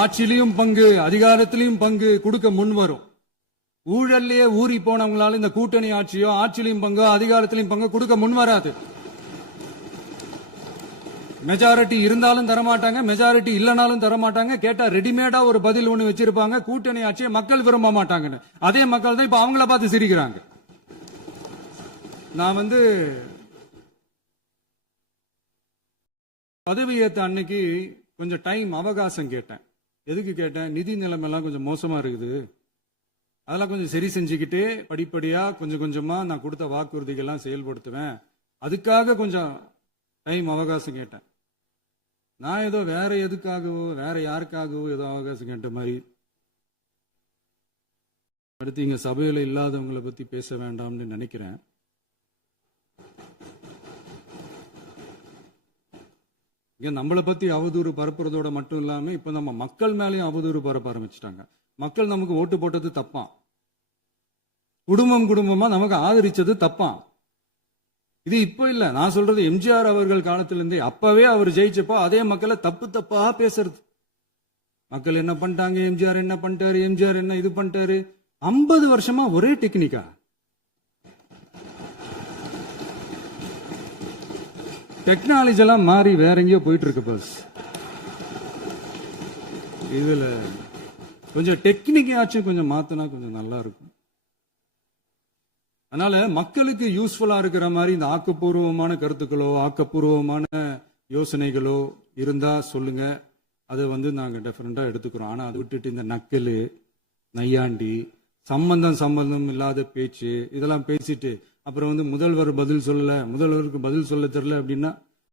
ஆட்சியிலையும் பங்கு, அதிகாரத்திலையும் பங்கு கொடுக்க முன் வரும். ஊழல்லையே ஊறி போனவங்களால இந்த கூட்டணி ஆட்சியோ ஆட்சியிலையும் பங்கோ அதிகாரத்திலையும் பங்கு கொடுக்க முன் வராது. மெஜாரிட்டி இருந்தாலும் தரமாட்டாங்க, மெஜாரிட்டி இல்லனாலும் தரமாட்டாங்க. கேட்டா ரெடிமேடா ஒரு பதில் ஒண்ணு வச்சிருப்பாங்க, கூட்டணி ஆட்சியை மக்கள் விரும்ப மாட்டாங்கன்னு. அதே மக்கள் தான் இப்ப அவங்கள பார்த்து சிரிக்கிறாங்க. நான் பதவி ஏத்த அன்னைக்கு கொஞ்சம் டைம் அவகாசம் கேட்டேன். எதுக்கு கேட்டேன்? நிதி நிலைமை எல்லாம் கொஞ்சம் மோசமா இருக்குது, அதெல்லாம் கொஞ்சம் சரி செஞ்சுக்கிட்டு படிப்படியா கொஞ்சம் கொஞ்சமா நான் கொடுத்த வாக்குறுதிகள்லாம் செயல்படுத்துவேன், அதுக்காக கொஞ்சம் டைம் அவகாசம் கேட்டேன். நான் ஏதோ வேற எதுக்காகவோ வேற யாருக்காகவோ ஏதோ அவகாசம் கேட்ட மாதிரி. அடுத்து இங்க சபையில இல்லாதவங்களை பத்தி பேச வேண்டாம்னு நினைக்கிறேன். இங்க நம்மளை பத்தி அவதூறு பரப்புறதோட மட்டும் இல்லாம இப்ப நம்ம மக்கள் மேலேயும் அவதூறு பரப்ப ஆரம்பிச்சிட்டாங்க. மக்கள் நமக்கு ஓட்டு போட்டது தப்பான், குடும்பம் குடும்பமா நமக்கு ஆதரிச்சது தப்பான். இது இப்ப இல்ல, நான் சொல்றது எம்ஜிஆர் அவர்கள் காலத்திலிருந்தே. அப்பவே அவர் ஜெயிச்சப்போ அதே மக்களை தப்பு தப்பா பேசுறது. மக்கள் என்ன பண்ணிட்டாங்க, எம்ஜிஆர் என்ன பண்ணிட்டாரு, எம்ஜிஆர் என்ன இது பண்ணிட்டாரு. 50 வருஷமா ஒரே டெக்னிக்கா. டெக்னாலஜி எல்லாம் மாறி வேற எங்கேயோ போயிட்டு இருக்கு. பஸ் இதுல கொஞ்சம் டெக்னிக்காச்சும் கொஞ்சம் மாத்தினா கொஞ்சம் நல்லா இருக்கும். அதனால மக்களுக்கு யூஸ்ஃபுல்லா இருக்கிற மாதிரி இந்த ஆக்கப்பூர்வமான கருத்துக்களோ ஆக்கப்பூர்வமான யோசனைகளோ இருந்தா சொல்லுங்க, அதை நாங்க டெஃபரெண்டா எடுத்துக்கிறோம். ஆனா அதை விட்டுட்டு இந்த நக்கலு நையாண்டி சம்பந்தம் இல்லாத பேச்சு இதெல்லாம் பேசிட்டு அப்புறம் முதல்வர் பதில் சொல்லல, முதல்வருக்கு பதில் சொல்ல தெரியல அப்படின்னா